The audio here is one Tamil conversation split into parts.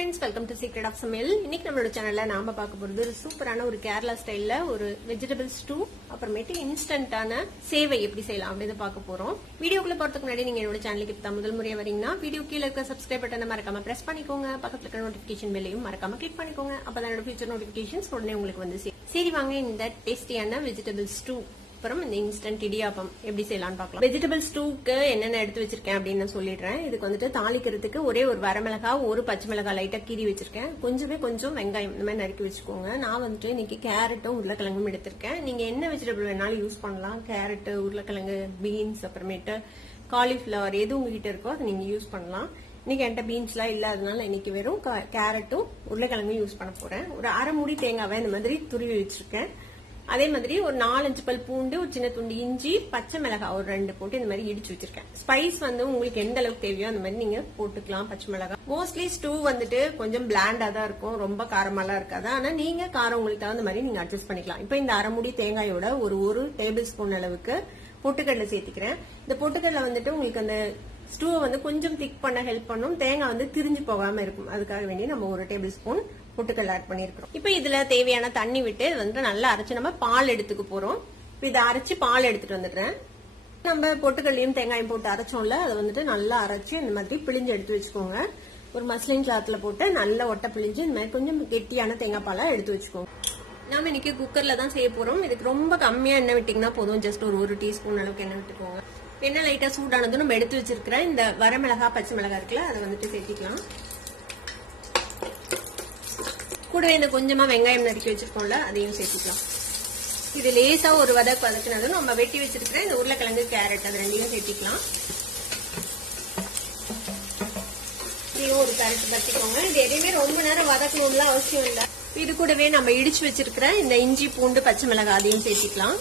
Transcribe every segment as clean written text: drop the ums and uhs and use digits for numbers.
friends, welcome to Secret of Samil. இன்னைக்கு நம்மளோட சேனல்ல நாம பார்க்க போறது ஒரு சூப்பரான ஒரு கேரளா ஸ்டைல்ல ஒரு வெஜிடபிள் ஸ்டூ, அப்புறமேட்டு இன்ஸ்டன்டான சேவை எப்படி செய்யலாம் அப்படின்னு பார்க்க போறோம். வீடியோக்குள்ள போறதுக்கு முன்னாடி நீங்க என்னோட சேனலுக்கு இப்ப முதல் முறையா வரீங்கன்னா வீடியோ கீழ இருக்க சப்ஸ்கிரைப் பட்டனை மறக்காம பிரஸ் பண்ணிக்கோங்க. பக்கத்துல இருக்க நோட்டிபிகேஷன் பெல்லையும் மறக்காம கிளிக் பண்ணிக்கோங்க. அப்பதான் என்னோட ஃபியூச்சர் நோட்டிபிகேஷன்ஸ் உடனே உங்களுக்கு வந்து சேரும். சரி வாங்க இந்த டேஸ்டியான வெஜிடபிள் ஸ்டூ அப்புறம் இந்த இன்ஸ்டன்ட் இடியாப்பம் எப்படி செய்யலாம்னு பார்க்கலாம். வெஜிடபிள் ஸ்டூக்கு என்னென்ன எடுத்து வச்சிருக்கேன் அப்படின்னு நான் சொல்லிடுறேன். இதுக்கு வந்துட்டு தாளிக்கிறதுக்கு ஒரே ஒரு வரமிளகாய், ஒரு பச்சை மிளகாய் லைட்டா கீறி வச்சிருக்கேன். கொஞ்சம் வெங்காயம் இந்த மாதிரி நறுக்கி வச்சுக்கோங்க. நான் வந்துட்டு இன்னைக்கு கேரட்டும் உருளைக்கிழங்கும் எடுத்திருக்கேன். நீங்க என்ன வெஜிடபிள் வேணாலும் யூஸ் பண்ணலாம். கேரட், உருளைக்கிழங்கு, பீன்ஸ், அப்புறமேட்டு காலிஃபிளவர் எது உங்ககிட்ட இருக்கோ அதை நீங்க யூஸ் பண்ணலாம். இன்னைக்கு என்கிட்ட பீன்ஸ்லாம் இல்லாதனால இன்னைக்கு வெறும் கேரட்டும் உருளைக்கிழங்கும் யூஸ் பண்ண போறேன். ஒரு அரை மூடி தேங்காவை இந்த மாதிரி துருவி வச்சிருக்கேன். அதே மாதிரி ஒரு 4-5 பல் பூண்டு, ஒரு சின்ன துண்டு இஞ்சி, பச்சை மிளகாய் ஒரு 2 போட்டு இந்த மாதிரி இடிச்சு வச்சிருக்கேன். ஸ்பைஸ் வந்து உங்களுக்கு எந்த அளவுக்கு தேவையோ அந்த மாதிரி நீங்க போட்டுக்கலாம். பச்சை மிளகாய் மோஸ்ட்லி ஸ்டூ வந்துட்டு கொஞ்சம் பிளாண்டா தான் இருக்கும், ரொம்ப காரமாலாம் இருக்காது. ஆனா நீங்க காரம் உங்களுக்கு தகுந்த மாதிரி நீங்க அட்ஜஸ்ட் பண்ணிக்கலாம். இப்போ இந்த அரை மூடி தேங்காயோட ஒரு டேபிள் ஸ்பூன் அளவுக்கு பொட்டுக்கடலை சேர்த்துக்கிறேன். இந்த பொட்டுக்கடலை வந்துட்டு உங்களுக்கு அந்த ஸ்டூவை வந்து கொஞ்சம் திக் பண்ண ஹெல்ப் பண்ணும். தேங்காய் வந்து திரிஞ்சு போகாம இருக்கும். அதுக்காக வேண்டி நம்ம ஒரு டேபிள் ஸ்பூன் பொட்டுக்கடலை ஆட் பண்ணிருக்கோம். இப்ப இதுல தேவையான தண்ணி விட்டு வந்து நல்லா அரைச்சு நம்ம பால் எடுத்துக்க போறோம். இதை அரைச்சு பால் எடுத்துட்டு வந்துடுறேன். நம்ம பொட்டுக்கடலையும் தேங்காயும் போட்டு அரைச்சோம்ல, அதை வந்துட்டு நல்லா அரைச்சு இந்த மாதிரி பிழிஞ்சு எடுத்து வச்சுக்கோங்க. ஒரு மஸ்லின் கிளாத்ல போட்டு நல்லா ஒட்ட பிழிஞ்சு இந்த மாதிரி கொஞ்சம் கெட்டியான தேங்காய் பாலா எடுத்து வச்சுக்கோங்க. நாம இன்னைக்கு குக்கர்ல தான் செய்ய போறோம். இதுக்கு ரொம்ப கம்மியா எண்ணெய் விட்டீங்கன்னா போதும். ஜஸ்ட் ஒரு டீஸ்பூன் அளவுக்கு எண்ணெய் விட்டுக்கோங்க. எண்ணெய் லைட்டா சூடானதும் நம்ம எடுத்து வச்சிருக்கிற இந்த வரமிளகாய், பச்சை மிளகாய் இருக்குல்ல, அதை வந்துட்டு சேர்த்திக்கலாம். கூடவே இந்த கொஞ்சமா வெங்காயம் நறுக்கி வச்சிருக்கோம்ல, அதையும் சேர்த்துக்கலாம். இது லேசா ஒரு வதக்குனதும் நம்ம வெட்டி வச்சிருக்கிற இந்த உருளைக்கிழங்கு, கேரட் அது ரெண்டையும் சேர்த்திக்கலாம். இதையும் ஒரு கேரட் வச்சுக்கோங்க. இது எதையுமே ரொம்ப நேரம் வதக்கணும்ல அவசியம் இல்லை. இது கூடவே நம்ம இடிச்சு வச்சிருக்கிற இந்த இஞ்சி, பூண்டு, பச்சை மிளகாய் அதையும் சேர்த்திக்கலாம்.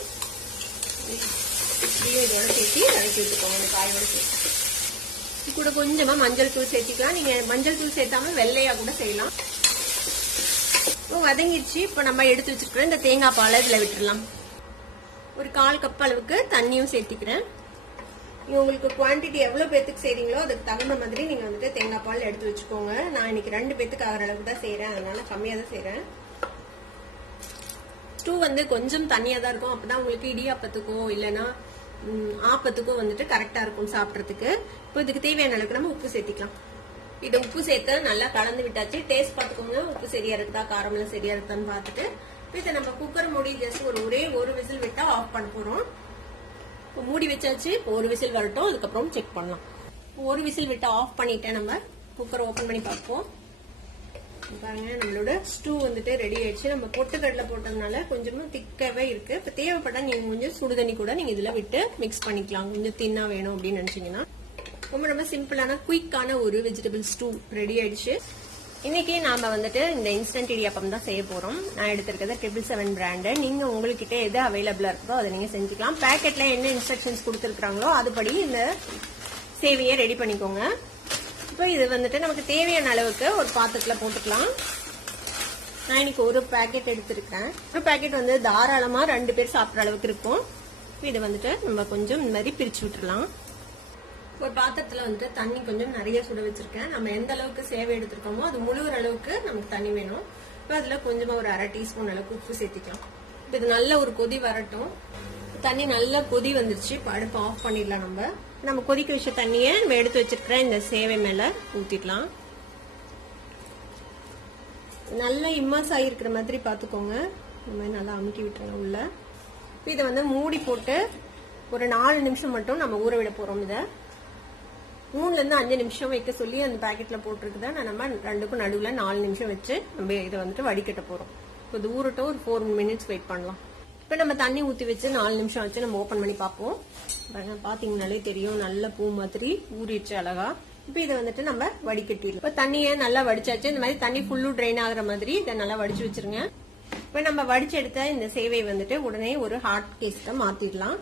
இதோட சேர்த்து வதக்கி வச்சுக்கோங்க. காயோட சேர்த்து இது கூட கொஞ்சமா மஞ்சள் தூள் சேர்த்திக்கலாம். நீங்க மஞ்சள் தூள் சேர்த்தாம வெள்ளையா கூட செய்யலாம். வதங்கிடுச்சு. இப்ப நம்ம எடுத்து வச்சிருக்கிற இந்த தேங்காய் பாலை இதுல விட்டுடலாம். ஒரு 1/4 கப் அளவுக்கு தண்ணியும் சேர்த்திக்கிறேன். உங்களுக்கு குவான்டிட்டி எவ்வளவு பேத்துக்கு செய்றீங்களோ அதுக்கு தகுந்த மாதிரி நீங்க வந்துட்டு தேங்காய் பால் எடுத்து வச்சுக்கோங்க. நான் இன்னைக்கு 2 பேத்துக்கு ஆகிற அளவுக்கு தான் செய்யறேன், அதனால கம்மியா தான் செய்யறேன். ஸ்டூ வந்து கொஞ்சம் தண்ணியா தான் இருக்கும். அப்பதான் உங்களுக்கு இடியாப்பத்துக்கோ இல்லைன்னா ஆப்பத்துக்கோ வந்துட்டு கரெக்டா இருக்கும் சாப்பிட்றதுக்கு. இப்போ இதுக்கு தேவையான அளவுக்கு நம்ம உப்பு சேர்த்திக்கலாம். இது உப்பு சேர்த்து நல்லா கலந்து விட்டாச்சு. டேஸ்ட் பார்த்துக்கோங்க, உப்பு சரியா இருக்குதா, காரம் எல்லாம் சரியா இருக்குதான்னு பார்த்துட்டு இதை நம்ம குக்கர் மூடி ஜஸ்ட் ஒரே ஒரு விசில் விட்டா ஆஃப் பண்ண போறோம். மூடி வச்சாச்சு. ஒரு விசில் வரட்டும், அதுக்கப்புறம் செக் பண்ணலாம். ஒரு விசில் விட்டு ஆஃப் பண்ணிட்டு நம்ம குக்கர் ஓபன் பண்ணி பார்ப்போம். பாருங்க, நம்மளோட ஸ்டூ வந்துட்டு ரெடி ஆயிடுச்சு. நம்ம பொட்டுக்கடலை போட்டதுனால கொஞ்சமா திக்காவே இருக்கு. இப்ப தேவைப்பட்டா நீங்க கொஞ்சம் சுடுதண்ணி கூட நீங்க இதுல விட்டு மிக்ஸ் பண்ணிக்கலாம். கொஞ்சம் தின்னா வேணும் அப்படின்னு நினைச்சீங்கன்னா. ரொம்ப சிம்பிளான குயிக்கான ஒரு வெஜிடபிள் ஸ்டூ ரெடி ஆயிடுச்சு. இன்னைக்கு நாம வந்துட்டு இந்த இன்ஸ்டன்ட் இடியாப்பம் தான் செய்ய போறோம். நான் எடுத்திருக்கிறது 777 பிராண்டு. நீங்க உங்ககிட்ட எது அவைலபிளா இருக்கோ அதை நீங்க செஞ்சுக்கலாம். பேக்கெட்ல என்ன இன்ஸ்ட்ரக்ஷன்ஸ் கொடுத்துருக்காங்களோ அதுபடி இந்த சேவையை ரெடி பண்ணிக்கோங்க. இப்போ இது வந்துட்டு நமக்கு தேவையான அளவுக்கு ஒரு பாத்திரத்துல போட்டுக்கலாம். நான் இன்னைக்கு ஒரு பேக்கெட் எடுத்திருக்கேன். ஒரு பேக்கெட் வந்து தாராளமா 2 பேர் சாப்பிட்ற அளவுக்கு இருக்கும். இது வந்துட்டு நம்ம கொஞ்சம் இந்த மாதிரி பிரிச்சு விட்டுறலாம். ஒரு பாத்திரத்துல வந்துட்டு தண்ணி கொஞ்சம் நிறைய சுட வச்சிருக்கேன். நம்ம எந்த அளவுக்கு சேவை எடுத்திருக்கோமோ அது முழுகிற அளவுக்கு நமக்கு தண்ணி வேணும். இப்போ அதுல கொஞ்சமா ஒரு அரை டீஸ்பூன் அளவுக்கு உப்பு சேர்த்திக்கலாம். இப்போ இது நல்ல ஒரு கொதி வரட்டும். தண்ணி நல்லா கொதி வந்துருச்சு. இப்போ அடுப்பு ஆஃப் பண்ணிடலாம். நம்ம கொதிக்க வச்ச தண்ணியை நம்ம எடுத்து வச்சிருக்கிற இந்த சேவை மேல ஊத்திடலாம். நல்லா இம்மர்ஸ் ஆகிருக்கிற மாதிரி பாத்துக்கோங்க. இந்த மாதிரி நல்லா அமுக்கி விட்டுருங்க உள்ள. இதை வந்து மூடி போட்டு ஒரு 4 நிமிஷம் மட்டும் நம்ம ஊற விட போறோம். இதை 3-5 நிமிஷம் வைக்க சொல்லி அந்த பேக்கெட்ல போட்டுருக்குதான். நம்ம 2க்கும் நடுவுல 4 நிமிஷம் வச்சு நம்ம இதை வந்துட்டு வடிகட்ட போறோம். இப்போ இது ஊறட்டும். ஒரு 4 மினிட்ஸ் வெயிட் பண்ணலாம். இப்ப நம்ம தண்ணி ஊத்தி வச்சு 4 நிமிஷம் வச்சு நம்ம ஓபன் பண்ணி பார்ப்போம். பாத்தீங்கன்னாலே தெரியும், நல்ல பூ மாதிரி ஊறிடுச்சு அழகா. இப்ப இதை வந்துட்டு நம்ம வடிகட்டிடலாம். இப்ப தண்ணியை நல்லா வடிச்சாச்சு. இந்த மாதிரி தண்ணி ஃபுல்லு ட்ரெயின் ஆகுற மாதிரி இதை நல்லா வடிச்சு வச்சிருங்க. இப்ப நம்ம வடிச்சு எடுத்த இந்த சேவை வந்துட்டு உடனே ஒரு ஹாட் கேஸ்ல மாத்திடலாம்.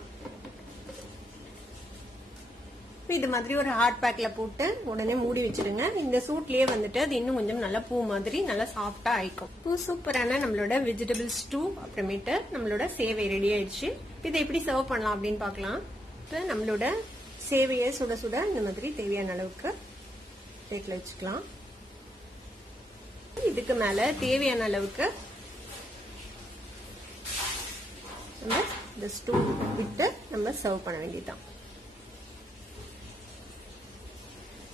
இது மாதிரி ஒரு ஹாட் பேக்ல போட்டு உடனே மூடி வச்சிருங்க. இந்த சூட்லயே வந்துட்டு அது இன்னும் கொஞ்சம் நல்லா பூ மாதிரி நல்லா சாஃப்டா ஆயிக்கும். சூப்பரான நம்மளோட வெஜிடபிள் ஸ்டூ அப்புறமேட்டு நம்மளோட சேவை ரெடி ஆயிடுச்சு. இதை எப்படி சர்வ் பண்ணலாம் அப்படின்னு பாக்கலாம். நம்மளோட சேவையை சுட சுட இந்த மாதிரி தேவையான அளவுக்கு பிளேட்ல வச்சுக்கலாம். இதுக்கு மேல தேவையான அளவுக்கு நம்ம இந்த ஸ்டூ விட்டு நம்ம சர்வ் பண்ண வேண்டியதுதான்.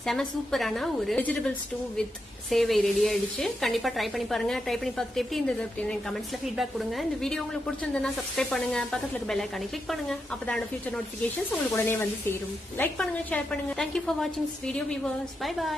செம சூப்பரான ஒரு வெஜிடபிள் ஸ்டூ வித் சேவை ரெடி ஆயிடுச்சு. கண்டிப்பா ட்ரை பண்ணி பாருங்க. ட்ரை பண்ணி பார்த்துட்டு எப்படி இருந்தது அப்படின்னு கமெண்ட்ஸ்ல ஃபீட்பேக் கொடுங்க. இந்த வீடியோ உங்களுக்கு பிடிச்சிருந்தா சப்ஸ்கிரைப் பண்ணுங்க, பக்கத்துல இருக்க பெல் ஐகானை கிளிக் பண்ணுங்க. அப்பதான் ஃபியூச்சர் நோட்டிபிகேஷன்ஸ் உங்களுக்கு உடனே வந்து சேரும். லைக் பண்ணுங்க, ஷேர் பண்ணுங்க. தேங்க்யூ ஃபார் வாட்சிங் this video viewers. Bye by.